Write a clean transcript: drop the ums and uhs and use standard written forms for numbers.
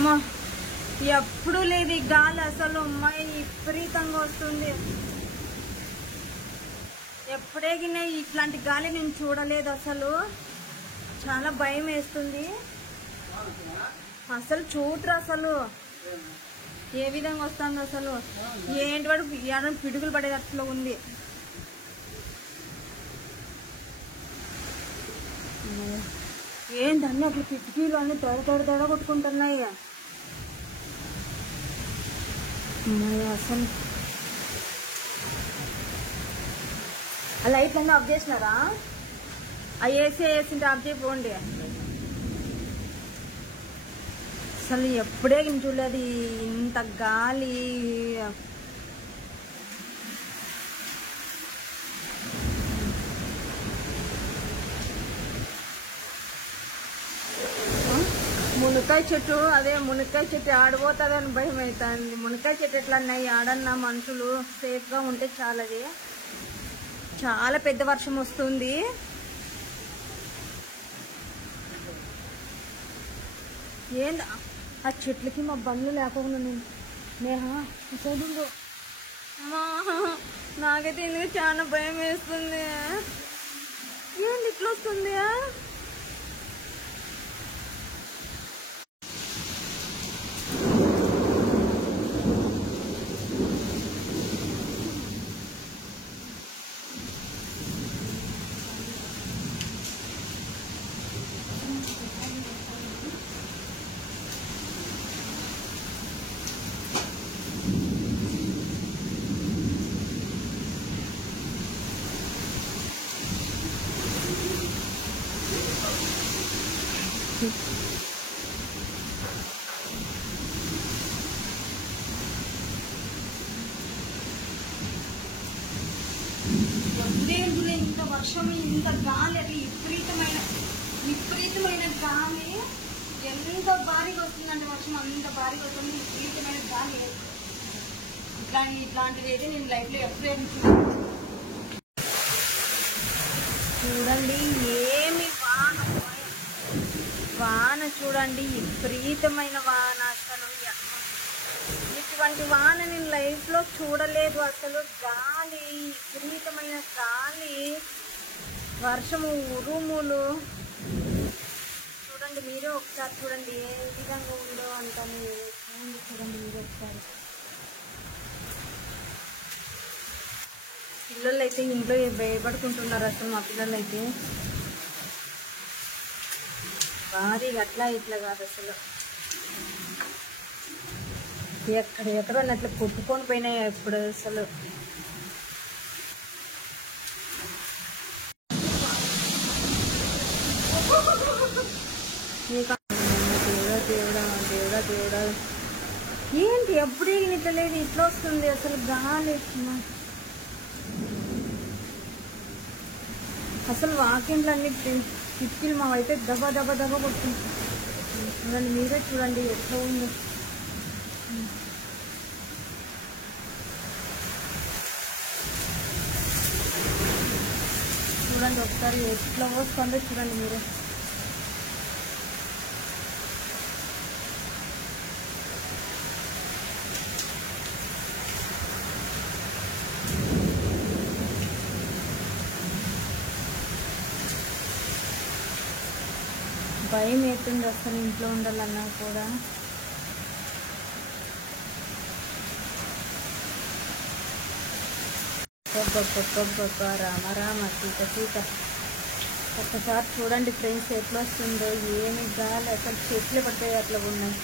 అమ్మా ఎప్పుడు లేదు ఈ గాలి అసలు అమ్మాయి విపరీతంగా వస్తుంది. ఎప్పుడేగినా ఇట్లాంటి గాలి నేను చూడలేదు అసలు. చాలా భయం వేస్తుంది అసలు. చూడరు అసలు ఏ విధంగా వస్తుంది అసలు. ఏంటి వాడు ఏమైనా పిడుగులు పడేటట్లు ఉంది. ఏంటన్నీ అట్లా కిటికీలు అన్ని తొడ కొట్టుకుంటున్నాయి అసలు. ఆ లైట్లన్నీ ఆఫ్ చేసినారా? ఆ ఏసీ వేసింటే ఆఫ్ చేయపోండి. అసలు ఎప్పుడే చూడలేదు ఇంత గాలి. మునక్కాయ చెట్టు, అదే మునక్కాయ చెట్టు ఆడిపోతుందని భయం అవుతుంది. మునక్కాయ చెట్టు ఎట్లా అన్నాయి ఆడన్నా మనుషులు సేఫ్గా ఉంటే చాలది. చాలా పెద్ద వర్షం వస్తుంది. ఏంది ఆ చెట్లకి మా బండ్లు లేకుండా చదువు నాకైతే ఎందుకు చాలా భయం వేస్తుంది. ఏంది ఇట్లా వస్తుంది? ఇంత వర్షం, ఇంత గాలి, అది విపరీతమైన గాలి. ఎంత భారీగా వస్తుందంటే వర్షం అంత భారీగా వస్తుంది. విపరీతమైన గాలి. ఇట్లాంటిది అయితే నేను లైఫ్ లో ఎప్పుడైనా చూడండి. ఏమి వాన చూడండి, విపరీతమైన వాన. అసలు ఇటువంటి వాన నేను లైఫ్ లో చూడలేదు అసలు. గాలి, విపరీతమైన గాలి, వర్షము, ఉరుములు. చూడండి మీరే ఒకసారి చూడండి ఏ విధంగా ఉందో అంటాను. చూడండి మీరే ఒకసారి. పిల్లలు అయితే ఇంట్లో భయపడుకుంటున్నారు అసలు. మా పిల్లలు అయితే భారీగా అట్లా ఇట్లా కాదు అసలు. ఎక్కడో అట్లా కొట్టుకొని పోయినాయి ఇప్పుడు అసలు. దేవుడా దేవుడా దేవుడా, ఏంటి ఎప్పుడు ఇట్లా లేదు, ఇట్లా వస్తుంది అసలు గాలి. అసలు వాకింగ్లు అన్ని కిటికీలు మావైతే దబ దబ దబ కొడుతుంది. చూడండి మీరే చూడండి ఎట్లా ఉంది. చూడండి ఒకసారి ఎట్లా వస్తుందో చూడండి మీరే. భయం అవుతుంది అసలు ఇంట్లో ఉండాలన్నా కూడా. రామ రామ సీత సీత. ఒక్కసారి చూడండి ఫ్రెండ్స్ ఎట్లా వస్తుందో. ఏమి గాలి అసలు చెట్లు పడితే అట్లా ఉన్నాయి.